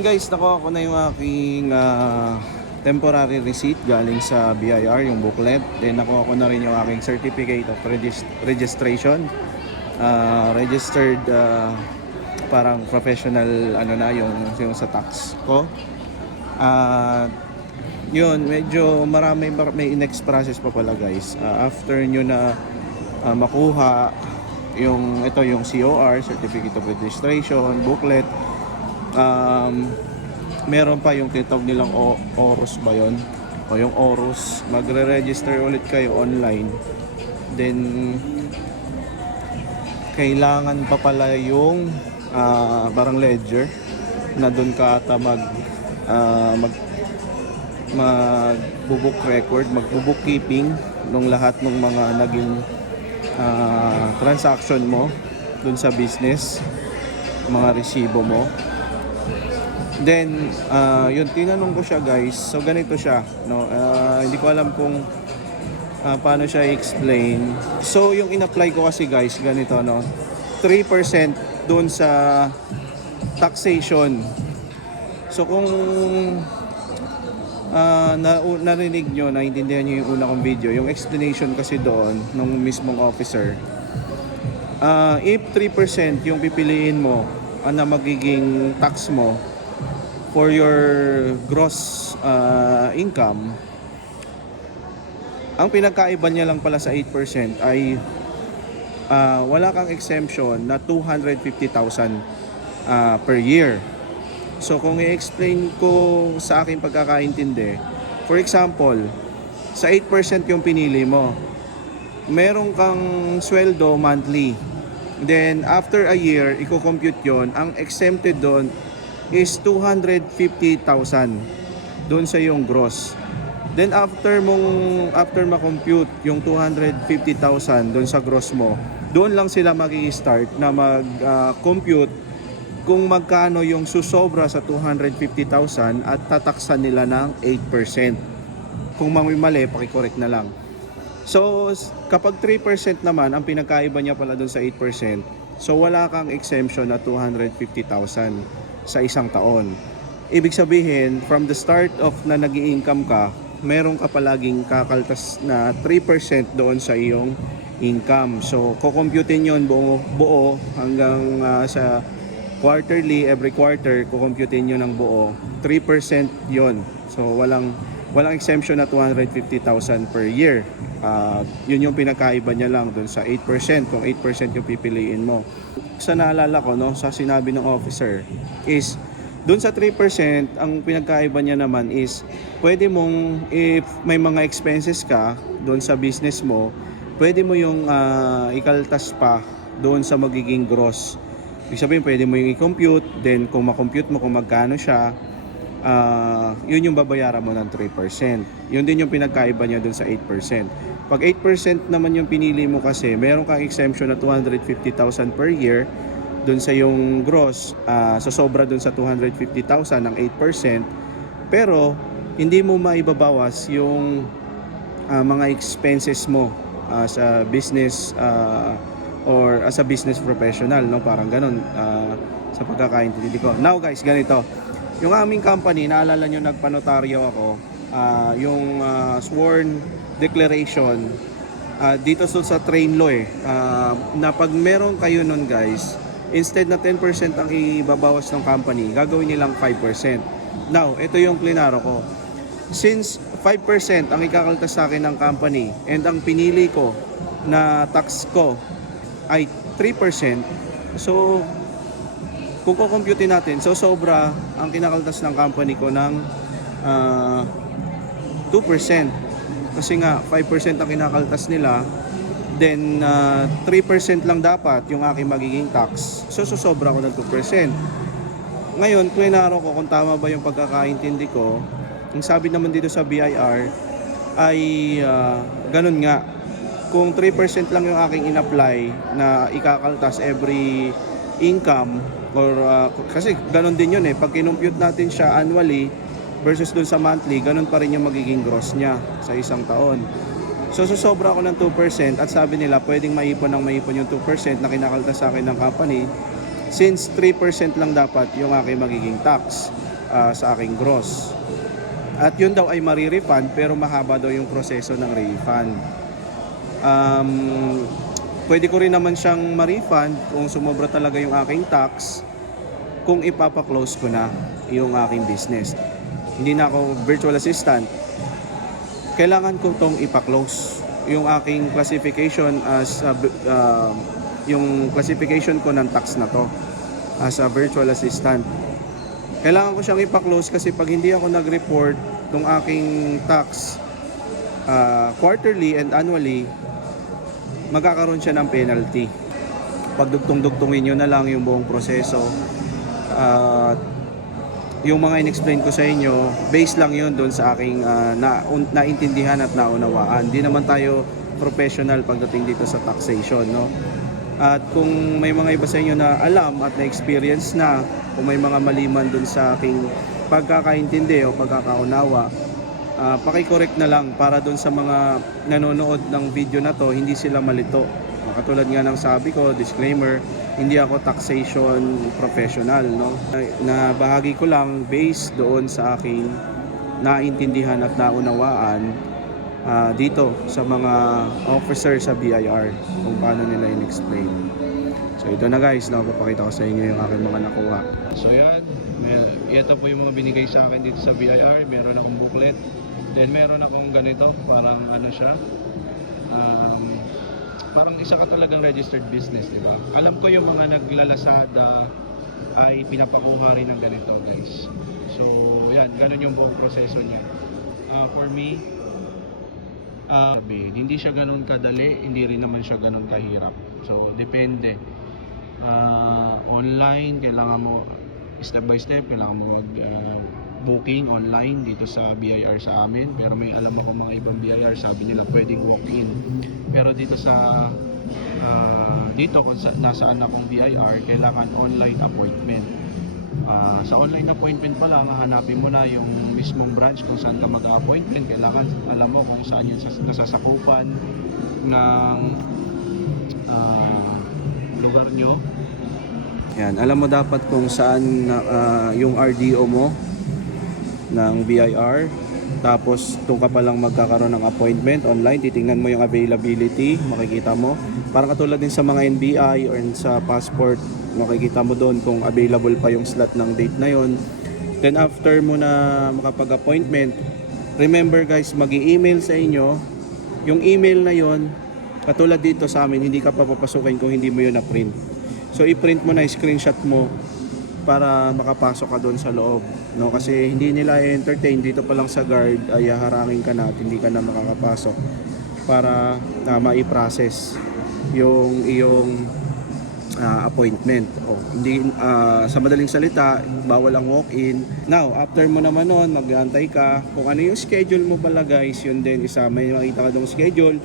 Ayun guys, nakuha ko na yung aking temporary receipt galing sa BIR, yung booklet. Then nakuha ko na rin yung aking certificate of registration. Registered parang professional ano na yung sa tax ko. Yun, medyo may next process pa pala guys. After nyo na makuha yung COR, Certificate of Registration, booklet, meron pa yung tinatawag nilang ORUS ba yun? O yung ORUS, magre-register ulit kayo online. Then kailangan pa pala yung parang ledger na doon ka ata magbo-book record, magbo-bookkeeping nung lahat ng mga naging transaction mo doon sa business, mga resibo mo. Then yun, tinanong ko siya guys. So ganito siya, no? Hindi ko alam kung paano siya i-explain. So yung in-apply ko kasi guys, ganito, no? 3% doon sa taxation. So kung narinig nyo, naintindihan nyo yung una kong video, yung explanation kasi doon nung mismong officer, if 3% yung pipiliin mo na magiging tax mo for your gross income, ang pinagkaiba niya lang pala sa 8% ay wala kang exemption na 250,000 per year. So kung i-explain ko sa aking pagkakaintindi, for example, sa 8% yung pinili mo, meron kang sweldo monthly. Then after a year, i-compute yon, ang exempted doon is 250,000 doon sa yung gross. Then after ma-compute yung 250,000 doon sa gross mo, doon lang sila magi-start na mag-compute kung magkano yung susobra sa 250,000 at tataksan nila ng 8%. Kung mali, paki-correct na lang. So kapag 3% naman, ang pinagkaiba niya pala doon sa 8%, so wala kang exemption na 250,000 sa isang taon. Ibig sabihin, from the start of na nag-i-income ka, meron ka palaging kakaltas na 3% doon sa iyong income. So kukomputin yon buo hanggang sa quarterly, every quarter kukomputin nyo ng buo, 3% yon. So walang exemption na 250,000 per year. Yun yung pinakaiba niya lang doon sa 8%, kung 8% yung pipiliin mo. Sa naalala ko, no, sa sinabi ng officer is doon sa 3%, ang pinagkaiba niya naman is pwede mong, if may mga expenses ka doon sa business mo, pwede mo yung ikaltas pa doon sa magiging gross. Ibig sabihin, pwede mo yung i-compute, then kung ma-compute mo kung magkano siya, yun yung babayaran mo ng 3%. Yun din yung pinagkaiba niya doon sa 8%. Pag 8% naman yung pinili mo kasi, meron kang exemption na 250,000 per year doon sa yung gross, sa sobra doon sa 250,000 ng 8%, pero hindi mo maibabawas yung mga expenses mo sa business or as a business professional, no? Parang ganun sa pagkakaintindi ko. Now guys, ganito. Yung aming company, naalala nyo, nagpanotaryo ako, yung sworn declaration dito sa train law na pag meron kayo nun guys, instead na 10% ang ibabawas ng company, gagawin nilang 5%. Now, ito yung klinaro ko. Since 5% ang ikakaltas sa akin ng company and ang pinili ko na tax ko ay 3%, so kung kukompute natin, so sobra ang kinakaltas ng company ko ng 2%. Kasi nga 5% ang kinakaltas nila, then 3% lang dapat yung aking magiging tax. So sobra ko ng 2%. Ngayon, klinaro ko kung tama ba yung pagkakaintindi ko. Ang sabi naman dito sa BIR ay ganun nga. Kung 3% lang yung aking in-apply na ikakaltas every income, or kasi ganun din yun pag kinompute natin siya annually versus dun sa monthly, ganun pa rin yung magiging gross niya sa isang taon. So sobra ako ng 2% at sabi nila pwedeng maipon yung 2% na kinakaltas sa akin ng company, since 3% lang dapat yung aking magiging tax. sa aking gross. At yun daw ay marirefund, pero mahaba daw yung proseso ng refund. Pwede ko rin naman siyang ma-refund kung sumobra talaga yung aking tax, kung ipapa-close ko na yung aking business. Hindi na ako virtual assistant, kailangan ko tong ipa-close yung aking classification as yung classification ko ng tax na to as a virtual assistant. Kailangan ko siyang ipa-close kasi pag hindi ako nag-report ng aking tax quarterly and annually, magkakaroon siya ng penalty. Pagdugtong-dugtungin nyo na lang yung buong proseso. Yung mga in-explain ko sa inyo, based lang yun doon sa aking naintindihan at naunawaan. Hindi naman tayo professional pagdating dito sa taxation, no? At kung may mga iba sa inyo na alam at na-experience na, kung may mga maliman doon sa aking pagkakaintindi o pagkakaunawa, paki-correct na lang para doon sa mga nanonood ng video na to, hindi sila malito. Katulad nga ng sabi ko, disclaimer, hindi ako taxation professional, no? Na bahagi ko lang based doon sa aking naintindihan at naunawaan dito sa mga officer sa BIR, kung paano nila in-explain. So ito na guys, napapakita ko sa inyo yung aking mga nakuha. So yan, ito po yung mga binigay sa akin dito sa BIR. Meron akong booklet, then meron akong ganito, parang ano siya, parang isa ka talagang registered business, di ba? Alam ko yung mga naglalasada ay pinapakuha rin ng ganito guys. So yan, ganun yung buong proseso niya. For me, hindi siya ganun kadali, hindi rin naman siya ganun kahirap. So depende. Online, kailangan mo step by step, kailangan mo mag booking online dito sa BIR sa amin. Pero may alam ako mga ibang BIR, sabi nila pwedeng walk-in. Pero dito sa dito kung nasaan akong BIR, kailangan online appointment. Sa online appointment pa lang, hanapin mo na yung mismong branch kung saan ka mag-appointment. Kailangan alam mo kung saan yung nasasakupan ng lugar nyo. Yan, alam mo dapat kung saan yung RDO mo ng BIR. Tapos doon ka pa lang magkakaroon ng appointment online, titingnan mo yung availability, makikita mo. Parang katulad din sa mga NBI or sa passport, makikita mo doon kung available pa yung slot ng date na yon. Then after mo na makapag-appointment, remember guys, mag-i-email sa inyo. Yung email na yon, katulad dito sa amin, hindi ka pa papasukin kung hindi mo yun na-print. So i-print mo na, screenshot mo para makapasok ka doon sa loob, no? Kasi hindi nila entertain dito pa lang sa guard ay harangin ka na at hindi ka na makakapasok para mai-process yung iyong appointment. Hindi sa madaling salita, bawal ang walk-in. Now, after mo naman noon, mag-aantay ka kung ano yung schedule mo pala guys, yun din isa, may makita ka dong schedule.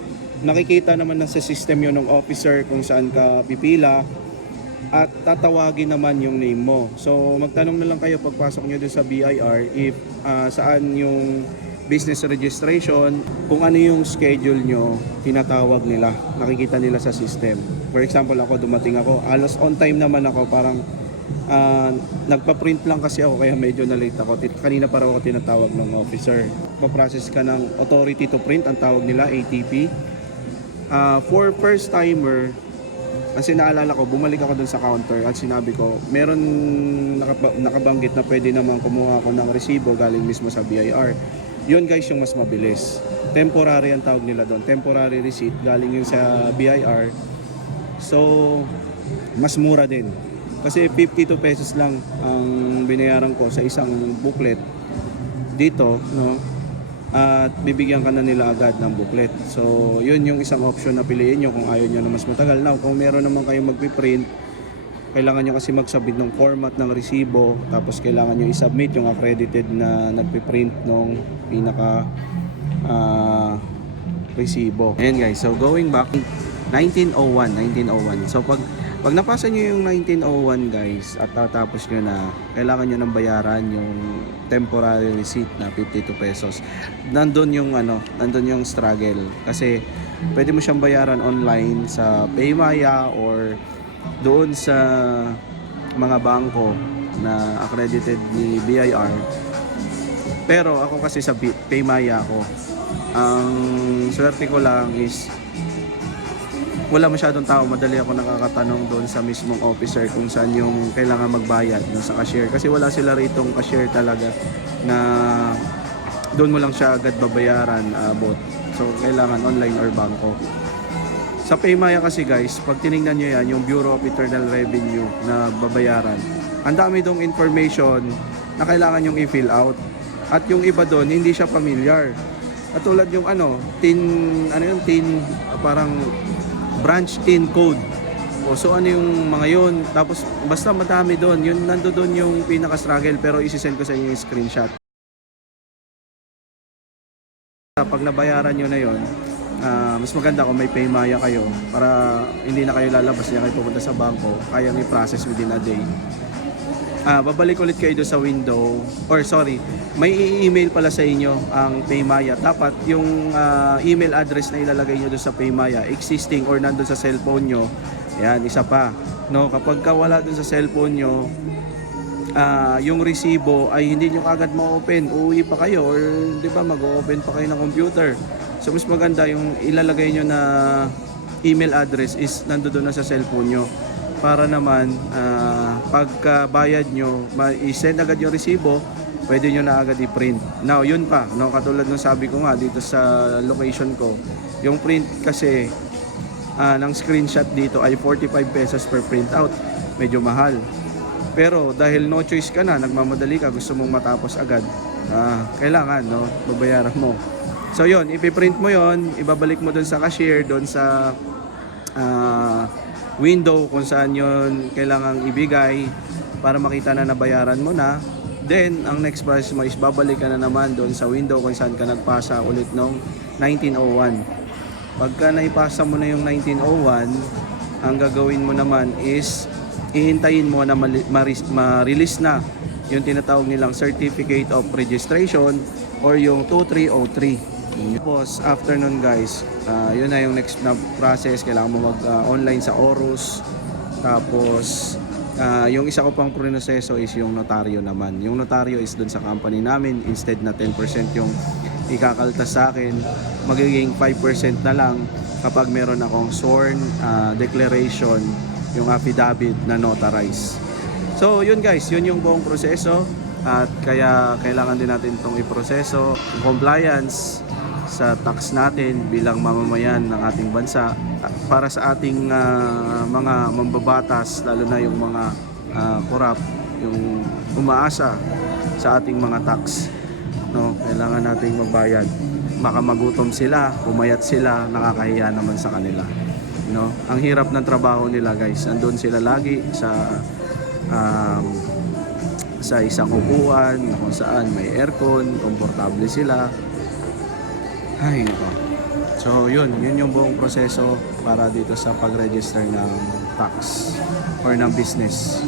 Nakikita naman na sa system yun ng officer kung saan ka pipila at tatawagin naman yung name mo. So magtanong na lang kayo pagpasok nyo dun sa BIR if saan yung business registration, kung ano yung schedule nyo, tinatawag nila, nakikita nila sa system. For example, ako dumating ako, alos on time naman ako, parang nagpa-print lang kasi ako kaya medyo na late ako. Kanina pa ako tinatawag ng officer. Pa-process ka ng authority to print, ang tawag nila ATP. For first timer, kasi naalala ko, bumalik ako dun sa counter at sinabi ko, meron nakabanggit na pwede naman kumuha ako ng resibo galing mismo sa BIR. Yun guys yung mas mabilis. Temporary ang tawag nila doon. Temporary receipt galing yun sa BIR. So, mas mura din. Kasi 52 pesos lang ang binayaran ko sa isang booklet dito, no? At bibigyan ka na nila agad ng booklet. So, yun yung isang option na piliin nyo kung ayaw nyo na mas matagal. Now, kung meron naman kayong magpiprint, kailangan nyo kasi mag-submit ng format ng resibo, tapos kailangan nyo i-submit yung accredited na nagpiprint ng pinaka resibo. Ayan guys, so going back, 1901. So, pag napasa nyo yung 1901 guys at tatapos nyo na, kailangan nyo nang bayaran yung temporary receipt na 52 pesos. Nandun yung struggle. Kasi pwede mo siyang bayaran online sa Paymaya or doon sa mga bangko. na accredited ni BIR. Pero ako kasi sa Paymaya ako. Ang swerte ko lang is wala masyadong tao, madali ako nakakatanong doon sa mismong officer kung saan yung kailangan magbayad no, sa cashier. Kasi wala sila ritong cashier talaga na doon mo lang siya agad babayaran bot. So kailangan online or bangko. Sa Paymaya kasi guys, pag tinignan nyo yan, yung Bureau of Internal Revenue na babayaran, ang dami dong information na kailangan yung i-fill out. At yung iba doon, hindi siya familiar. At tulad yung parang branch tin code. So ano yung mga yun? Tapos basta madami doon. Yun nandoon yung pinaka-struggle, pero isi-send ko sa inyo yung screenshot. Pag nabayaran nyo na yun, mas maganda kung may Paymaya kayo para hindi na kayo lalabas, hindi na kayo pupunta sa bangko, kayang i-process within a day. Babalik ulit kayo doon sa window, or sorry, may i-email pala sa inyo ang Paymaya. Dapat yung email address na ilalagay nyo doon sa Paymaya, existing or nandun sa cellphone nyo, yan, isa pa. No? Kapag wala doon sa cellphone nyo, yung resibo ay hindi nyo agad ma-open, uuwi pa kayo, or di ba mag-open pa kayo ng computer. So mas maganda yung ilalagay nyo na email address is nandoon na sa cellphone nyo. Para naman pagka bayad nyo, i-send agad yung resibo, pwede nyo na agad i-print. Now, yun pa, no, katulad ng sabi ko nga dito sa location ko, yung print kasi ng screenshot dito ay 45 pesos per printout. Medyo mahal. Pero dahil no choice ka na, nagmamadali ka, gusto mong matapos agad, kailangan, no, babayaran mo. So yun, ipiprint mo yun, ibabalik mo dun sa cashier, dun sa window kung saan yun kailangang ibigay para makita na nabayaran mo na. Then, ang next process mo is babalik ka na naman doon sa window kung saan ka nagpasa ulit nung 1901. Pagka naipasa mo na yung 1901, ang gagawin mo naman is ihintayin mo na ma-release na yung tinatawag nilang Certificate of Registration or yung 2303. Tapos after nun guys, yun na yung next na process. Kailangan mo mag-online sa Orus. Tapos yung isa ko pang proseso is yung notaryo naman. Yung notaryo is dun sa company namin. Instead na 10% yung ikakaltas sa akin, magiging 5% na lang kapag meron akong sworn declaration, yung affidavit na notarized. So yun guys, yun yung buong proseso. At kaya kailangan din natin itong iproseso, compliance sa tax natin bilang mamamayan ng ating bansa para sa ating mga mambabatas, lalo na yung mga corrupt, yung umaasa sa ating mga tax, no, kailangan nating magbayad. Baka magutom sila, pumayat sila, nakakahiya naman sa kanila, no. Ang hirap ng trabaho nila guys, andun sila lagi sa isang upuan kung saan may aircon, komportable sila. Ay, nako. So, yun yung buong proseso para dito sa pag-register ng tax or ng business.